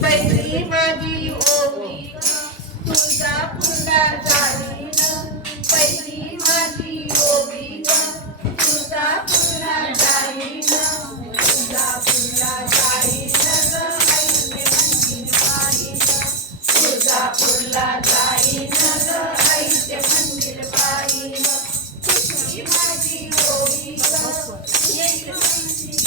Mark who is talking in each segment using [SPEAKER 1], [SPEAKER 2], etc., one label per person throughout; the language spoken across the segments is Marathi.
[SPEAKER 1] Vai, prima तुझी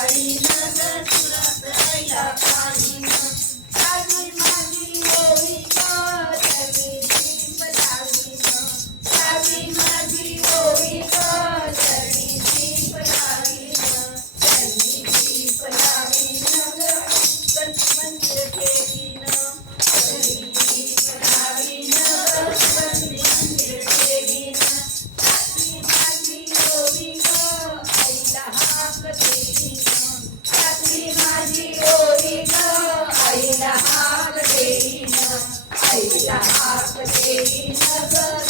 [SPEAKER 1] I. Hare Namaste Namaste